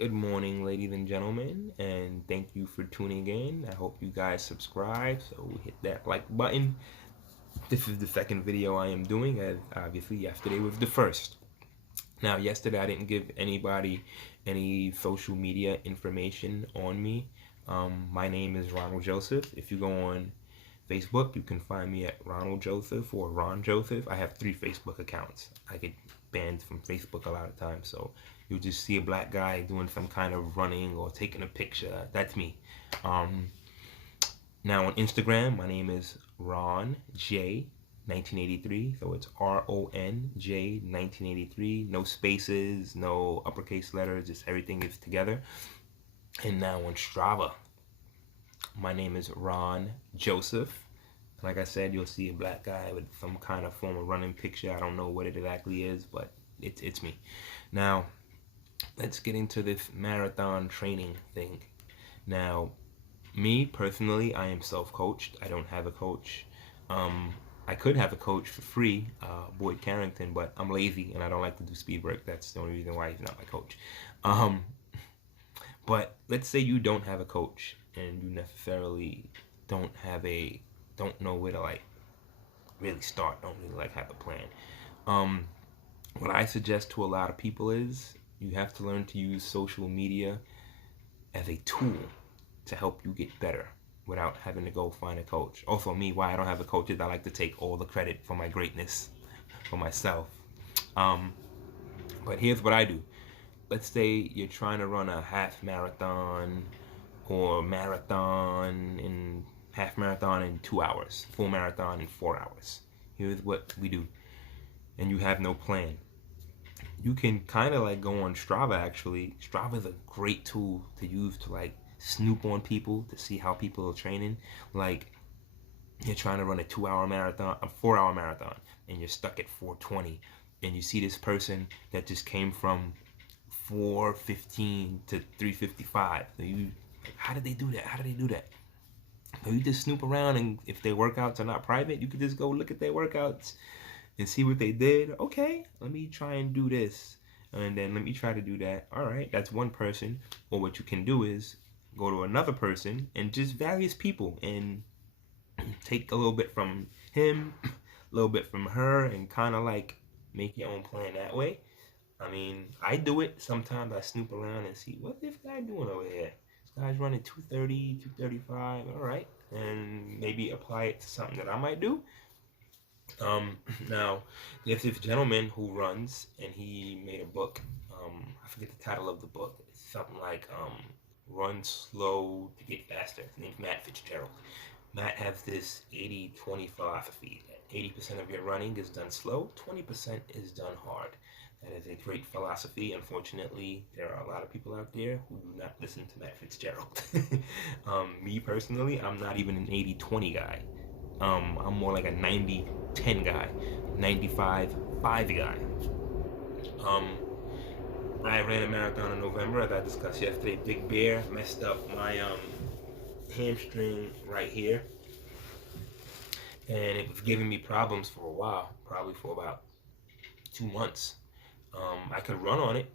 Good morning, ladies and gentlemen, and thank you for tuning in. I hope you guys subscribe, so hit that like button. This is the second video I am doing, as obviously yesterday was the first. Now, yesterday I didn't give anybody any social media information on me. My name is Ronald Joseph. If you go on Facebook, you can find me at Ronald Joseph or Ron Joseph. I have 3 Facebook accounts. I get banned from Facebook a lot of times, so you'll just see a black guy doing some kind of running or taking a picture. That's me. Now on Instagram, my name is Ron J 1983, so it's RONJ 1983. No spaces, no uppercase letters, just everything is together. And now on Strava, my name is Ron Joseph. Like I said, you'll see a black guy with some kind of form of running picture. I don't know what it exactly is, but it's me. Now, let's get into this marathon training thing. Now, me personally, I am self-coached. I don't have a coach. I could have a coach for free, Boyd Carrington, but I'm lazy and I don't like to do speed work. That's the only reason why he's not my coach. But let's say you don't have a coach and you necessarily don't know where to really start, don't really have a plan. What I suggest to a lot of people is you have to learn to use social media as a tool to help you get better without having to go find a coach. Also, me, why I don't have a coach is I like to take all the credit for my greatness for myself. But here's what I do. Let's say you're trying to run a half marathon or half marathon in 2 hours, full marathon in 4 hours. Here's what we do. And you have no plan. You can kind of go on Strava. Actually, Strava is a great tool to use to snoop on people, to see how people are training. You're trying to run a 2-hour marathon, a 4-hour marathon, and you're stuck at 4:20, and you see this person that just came from 4:15 to 3:55. So how did they do that? How did they do that? So you just snoop around, and if their workouts are not private, you can just go look at their workouts and see what they did. Okay, let me try and do this, and then let me try to do that. All right, that's one person. Or what you can do is go to another person and just various people and take a little bit from him, a little bit from her, and kind of make your own plan that way. I mean, I do it. Sometimes I snoop around and see, what's this guy doing over here? This guy's running 2:30, 2:35, all right. And maybe apply it to something that I might do. Now, there's this gentleman who runs, and he made a book. I forget the title of the book. It's something like Run Slow to Get Faster. His name's Matt Fitzgerald. Matt has this 80-20 philosophy. 80% of your running is done slow, 20% is done hard. That is a great philosophy. Unfortunately, there are a lot of people out there who do not listen to Matt Fitzgerald. Me personally, I'm not even an 80-20 guy. I'm more like a 90-10 guy, 95-5 guy. I ran a marathon in November, as I discussed yesterday. Big Bear messed up my hamstring right here, and it was giving me problems for a while, probably for about 2 months. I could run on it,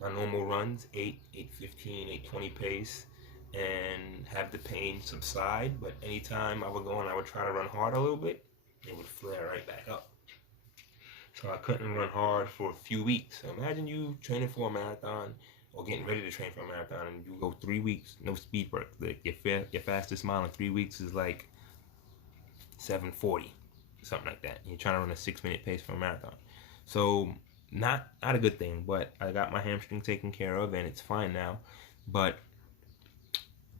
my normal runs, 8:15, 8:20 pace, and have the pain subside. But anytime I would go and I would try to run hard a little bit, it would flare right back up. So I couldn't run hard for a few weeks. So imagine you training for a marathon or getting ready to train for a marathon, and you go 3 weeks, no speed work. Your fastest mile in 3 weeks is 7:40, something like that. You're trying to run a 6-minute pace for a marathon. So not a good thing, but I got my hamstring taken care of and it's fine now. But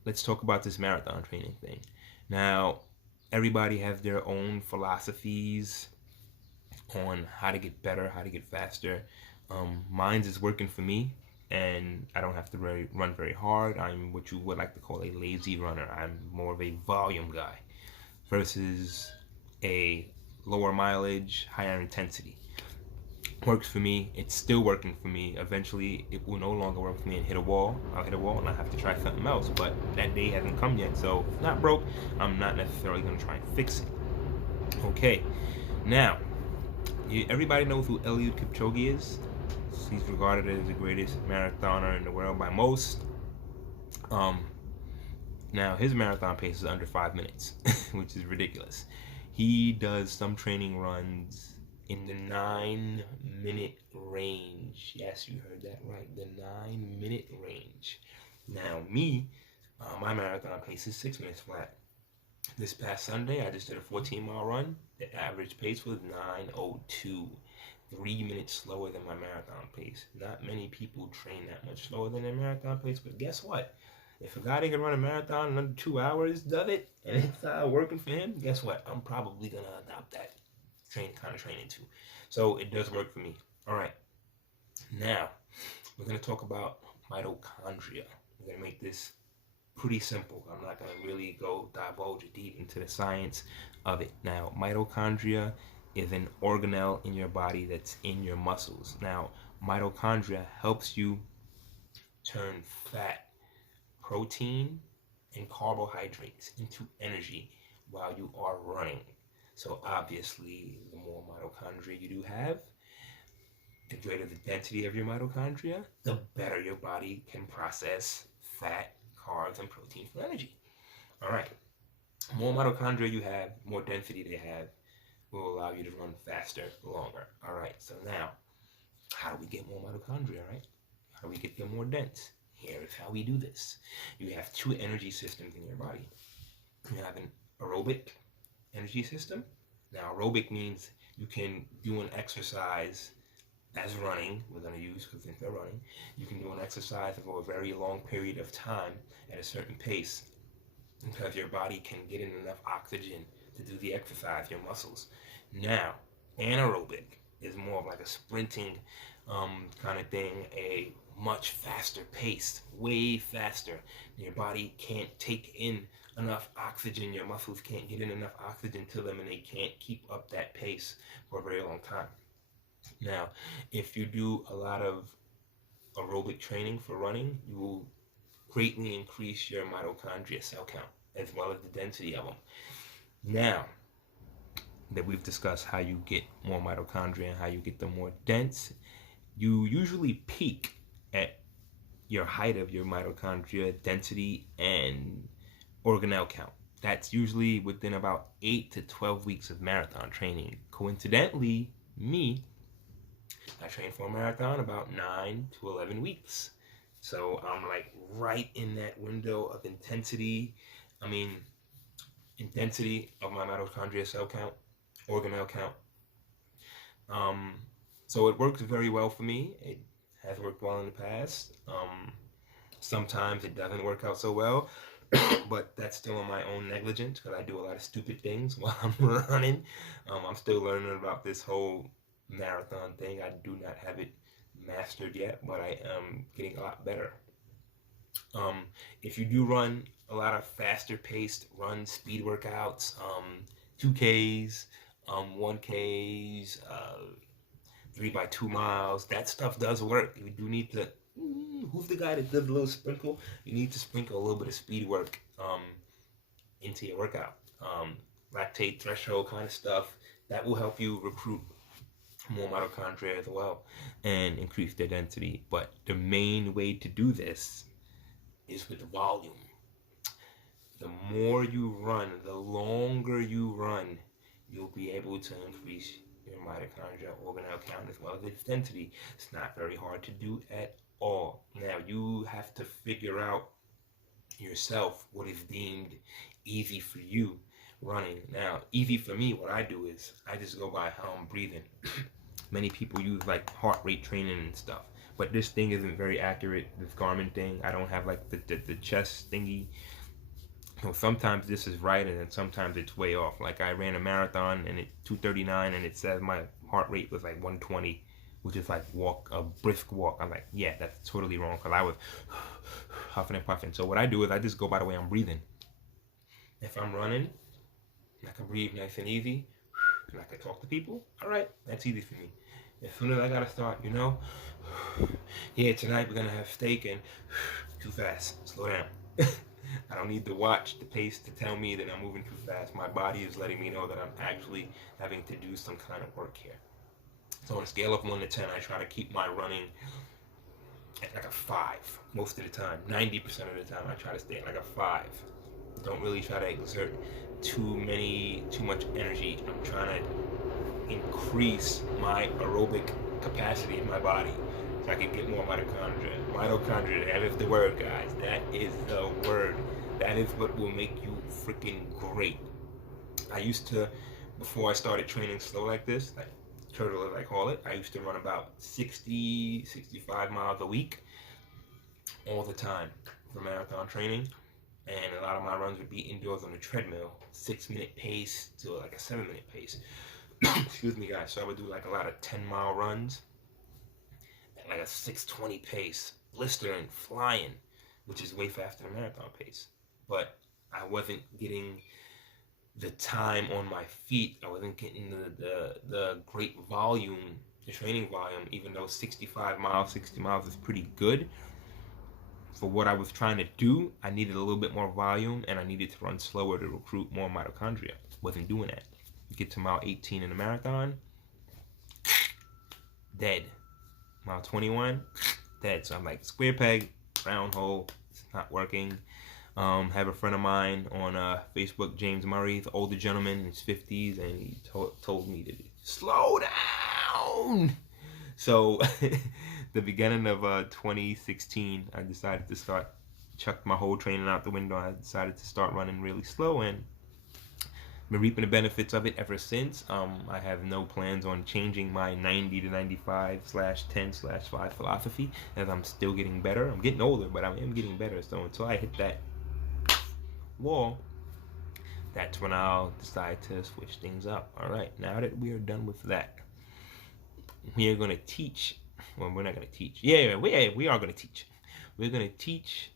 let's talk about this marathon training thing. Now, everybody has their own philosophies on how to get better, how to get faster. Mine's is working for me, and I don't have to run very hard. I'm what you would like to call a lazy runner. I'm more of a volume guy versus a lower mileage, higher intensity. Works for me. It's still working for me. Eventually, it will no longer work for me and hit a wall. I'll hit a wall and I have to try something else. But that day hasn't come yet, so if it's not broke, I'm not necessarily going to try and fix it. Okay, now, everybody knows who Eliud Kipchoge is. He's regarded as the greatest marathoner in the world by most. Now his marathon pace is under 5 minutes, which is ridiculous. He does some training runs in the 9-minute range. Yes, you heard that right, the 9-minute range. Now me, my marathon pace is 6 minutes flat. This past Sunday, I just did a 14-mile run. The average pace was 9:02, 3 minutes slower than my marathon pace. Not many people train that much slower than their marathon pace, but guess what? If a guy that can run a marathon in under 2 hours does it, and it's working for him, guess what? I'm probably going to adopt that kind of training too. So it does work for me. All right. Now, we're going to talk about mitochondria. We're going to make this pretty simple. I'm not going to really divulge deep into the science of it. Now, mitochondria is an organelle in your body that's in your muscles. Now, mitochondria helps you turn fat, protein, and carbohydrates into energy while you are running. So obviously, the more mitochondria you do have, the greater the density of your mitochondria, the better your body can process fat, carbs, and protein for energy. All right. More mitochondria you have, more density they have, will allow you to run faster, longer. All right. So now, how do we get more mitochondria, right? How do we get them more dense? Here is how we do this. You have two energy systems in your body. You have an aerobic energy system. Now, aerobic means you can do an exercise as running. We're going to use, because since they're running, you can do an exercise for a very long period of time at a certain pace, because your body can get in enough oxygen to do the exercise, your muscles. Now, anaerobic is more of like a sprinting kind of thing, a much faster pace, way faster. Your body can't take in enough oxygen, your muscles can't get in enough oxygen to them, and they can't keep up that pace for a very long time. Now, if you do a lot of aerobic training for running, you will greatly increase your mitochondria cell count, as well as the density of them. Now that we've discussed how you get more mitochondria and how you get them more dense, you usually peak at your height of your mitochondria density and organelle count. That's usually within about 8 to 12 weeks of marathon training. Coincidentally, me, I train for a marathon about 9 to 11 weeks. So I'm like right in that window of intensity of my mitochondria cell count, organelle count. So it works very well for me. It has worked well in the past. Sometimes it doesn't work out so well, but that's still on my own negligence, because I do a lot of stupid things while I'm running. I'm still learning about this whole marathon thing. I do not have it mastered yet, but I am getting a lot better. If you do run a lot of faster paced runs, speed workouts, 2Ks, 1Ks, 3x2 miles, that stuff does work. You do need to, who's the guy that does a little sprinkle? You need to sprinkle a little bit of speed work into your workout. Lactate threshold kind of stuff. That will help you recruit more mitochondria as well and increase their density. But the main way to do this is with volume. The more you run, the longer you run, you'll be able to increase your mitochondria organelle count as well as its density. It's not very hard to do at all. Now, you have to figure out yourself what is deemed easy for you running. Now, easy for me, what I do is I just go by how I'm breathing. Many people use like heart rate training and stuff, but this thing isn't very accurate. This Garmin thing, I don't have like the chest thingy. So sometimes this is right, and then sometimes it's way off. Like I ran a marathon and it's 2:39, and it says my heart rate was like 120, which is like a brisk walk. I'm like, yeah, that's totally wrong, because I was huffing and puffing. So what I do is I just go by the way I'm breathing. If I'm running, I can breathe nice and easy, and I can talk to people. All right, that's easy for me. As soon as I gotta start, yeah, tonight we're gonna have steak, and too fast, slow down. I don't need to watch the pace to tell me that I'm moving too fast. My body is letting me know that I'm actually having to do some kind of work here. So on a scale of 1 to 10, I try to keep my running at like a 5 most of the time. 90% of the time, I try to stay at like a 5. Don't really try to exert too much energy. I'm trying to increase my aerobic capacity in my body so I can get more mitochondria. Mitochondria, that is the word, guys. That is the word. That is what will make you freaking great. I used to, before I started training slow like this, like turtle as I call it, I used to run about 65 miles a week all the time for marathon training. And a lot of my runs would be indoors on the treadmill, 6-minute pace to like a 7-minute pace. Excuse me, guys. So I would do like a lot of 10-mile runs at like a 6:20 pace, blistering, flying, which is way faster than marathon pace. But I wasn't getting the time on my feet. I wasn't getting the great volume, the training volume, even though 65 miles, 60 miles is pretty good. For what I was trying to do, I needed a little bit more volume, and I needed to run slower to recruit more mitochondria. Wasn't doing that. Get to mile 18 in the marathon, dead. Mile 21, dead. So I'm like, square peg, round hole, it's not working. Have a friend of mine on Facebook, James Murray, the older gentleman in his 50s, and he told me to slow down. So the beginning of 2016, I decided to chuck my whole training out the window. I decided to start running really slow, and been reaping the benefits of it ever since. I have no plans on changing my 90 to 95/10/5 philosophy, as I'm still getting better. I'm getting older, but I am getting better. So until I hit that wall, that's when I'll decide to switch things up. All right, now that we are done with that, we are going to teach. Well, we're not going to teach. We are going to teach. We're going to teach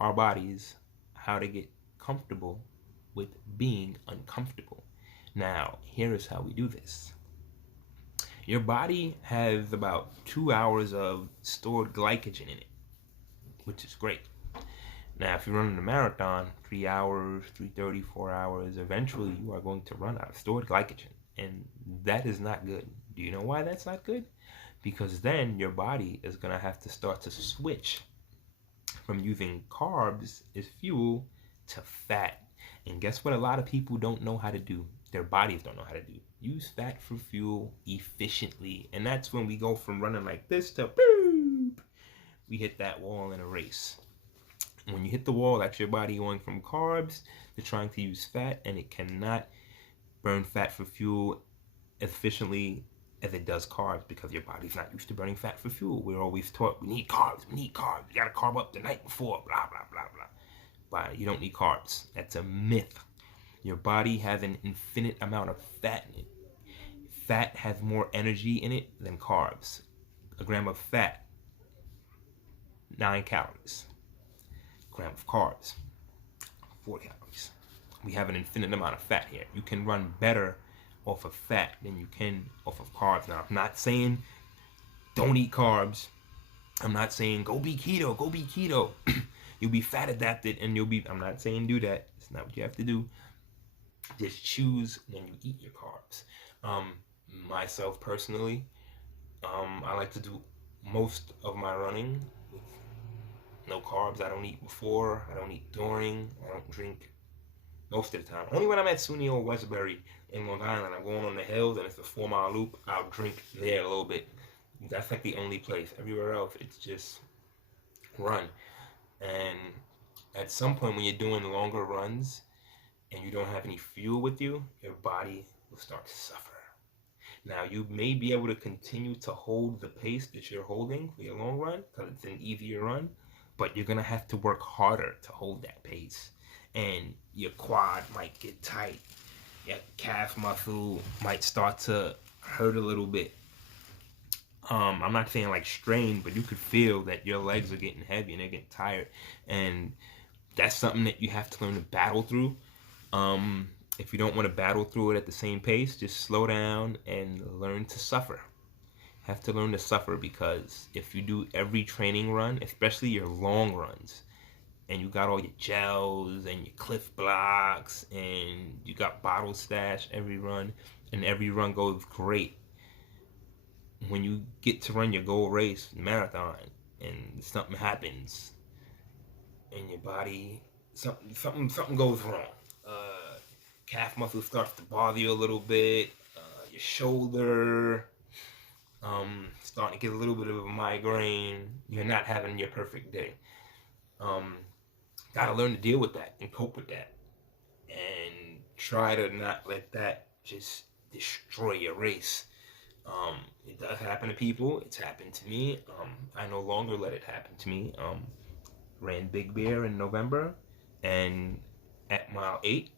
our bodies how to get comfortable with being uncomfortable. Now, here is how we do this. Your body has about 2 hours of stored glycogen in it, which is great. Now, if you're running a marathon, 3 hours, 3:30, 4 hours, eventually you are going to run out of stored glycogen, and that is not good. Do you know why that's not good? Because then your body is going to have to start to switch from using carbs as fuel to fat. And guess what a lot of people don't know how to do? Their bodies don't know how to do. Use fat for fuel efficiently. And that's when we go from running like this to boop. We hit that wall in a race. When you hit the wall, that's your body going from carbs to trying to use fat, and it cannot burn fat for fuel as efficiently as it does carbs because your body's not used to burning fat for fuel. We're always taught we need carbs. You gotta carb up the night before, blah, blah, blah, blah. But you don't need carbs. That's a myth. Your body has an infinite amount of fat in it. Fat has more energy in it than carbs. A gram of fat, 9 calories. A gram of carbs, 4 calories. We have an infinite amount of fat here. You can run better off of fat than you can off of carbs. Now, I'm not saying don't eat carbs. I'm not saying go be keto. You'll be fat adapted and I'm not saying do that. It's not what you have to do. Just choose when you eat your carbs. Myself personally, I like to do most of my running with no carbs. I don't eat before, I don't eat during, I don't drink most of the time. Only when I'm at SUNY or Westbury in Long Island, I'm going on the hills and it's a 4-mile loop, I'll drink there a little bit. That's like the only place. Everywhere else, it's just run. And at some point when you're doing longer runs and you don't have any fuel with you, your body will start to suffer. Now, you may be able to continue to hold the pace that you're holding for your long run because it's an easier run, but you're going to have to work harder to hold that pace. And your quad might get tight. Your calf muscle might start to hurt a little bit. I'm not saying like strain, but you could feel that your legs are getting heavy and they're getting tired. And that's something that you have to learn to battle through. If you don't want to battle through it at the same pace, just slow down and learn to suffer. Have to learn to suffer, because if you do every training run, especially your long runs, and you got all your gels and your Cliff Blocks and you got bottle stash every run, and every run goes great, when you get to run your goal race, marathon, and something happens in your body, something goes wrong. Calf muscle starts to bother you a little bit. Your shoulder, starting to get a little bit of a migraine. You're not having your perfect day. Gotta learn to deal with that and cope with that, and try to not let that just destroy your race. It does happen to people. It's happened to me. I no longer let it happen to me. Ran Big Bear in November, and at mile 8,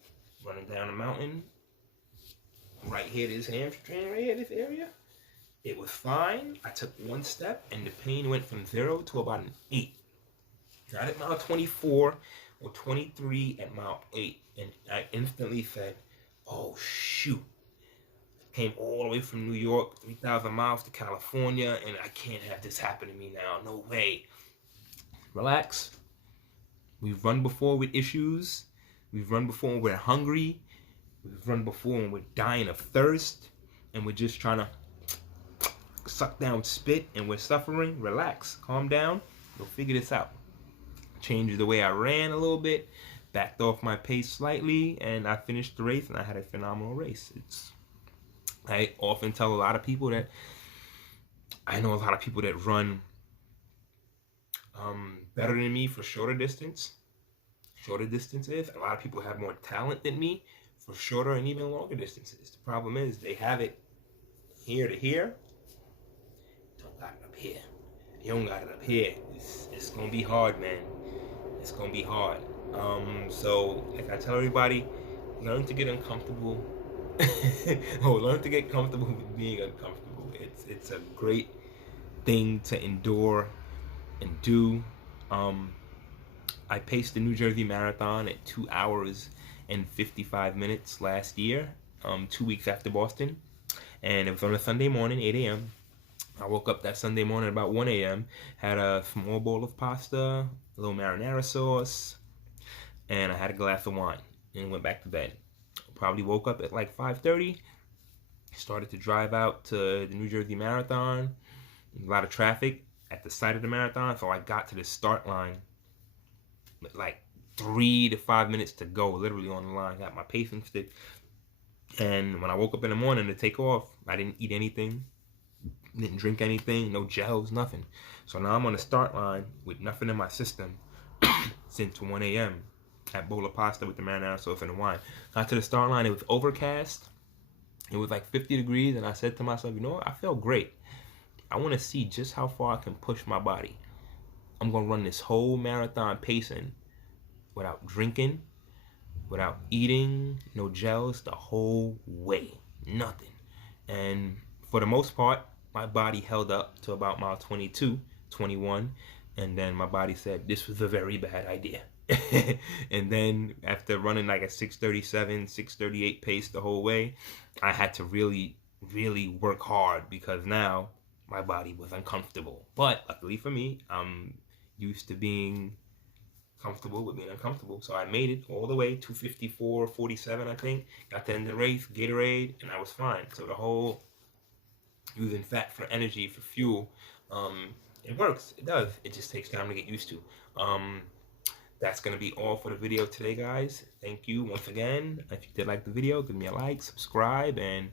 running down a mountain, right here, this hamstring, right here, this area, it was fine. I took one step, and the pain went from 0 to about an 8. Not at mile 24 or 23, at mile 8, and I instantly said, "Oh shoot." Came all the way from New York, 3,000 miles to California, and I can't have this happen to me now. No way. Relax. We've run before with issues. We've run before when we're hungry. We've run before when we're dying of thirst, and we're just trying to suck down spit, and we're suffering. Relax. Calm down. We'll figure this out. Changed the way I ran a little bit, backed off my pace slightly, and I finished the race, and I had a phenomenal race. I often tell a lot of people that I know a lot of people that run better than me for shorter distances. A lot of people have more talent than me for shorter and even longer distances. The problem is they have it here to here. Don't got it up here. You don't got it up here. It's gonna be hard, man. It's gonna be hard. So like I tell everybody, learn to get uncomfortable. Learn to get comfortable with being uncomfortable. It's a great thing to endure and do. I paced the New Jersey Marathon at 2 hours and 55 minutes last year, 2 weeks after Boston, and it was on a Sunday morning, 8 a.m. I woke up that Sunday morning about 1 a.m., had a small bowl of pasta, a little marinara sauce, and I had a glass of wine, and went back to bed. Probably woke up at like 5:30, started to drive out to the New Jersey Marathon. A lot of traffic at the site of the marathon, so I got to the start line with like 3 to 5 minutes to go, literally on the line. Got my pacing stick, and when I woke up in the morning to take off, I didn't eat anything, didn't drink anything, no gels, nothing. So now I'm on the start line with nothing in my system since 1 a.m. at bowl of pasta with the marinara sauce and the wine. Got to the start line, it was overcast. It was like 50 degrees, and I said to myself, you know what, I feel great. I want to see just how far I can push my body. I'm going to run this whole marathon pacing without drinking, without eating, no gels, the whole way. Nothing. And for the most part, my body held up to about mile 22, 21, and then my body said, this was a very bad idea. And then after running like a 6:37, 6:38 pace the whole way, I had to really, really work hard, because now my body was uncomfortable. But luckily for me, I'm used to being comfortable with being uncomfortable. So I made it all the way, 2:54:47, I think. Got to end the race, Gatorade, and I was fine. So the whole using fat for energy, for fuel, it works. It does. It just takes time to get used to. That's going to be all for the video today, guys. Thank you once again. If you did like the video, give me a like, subscribe, and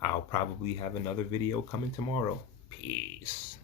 I'll probably have another video coming tomorrow. Peace.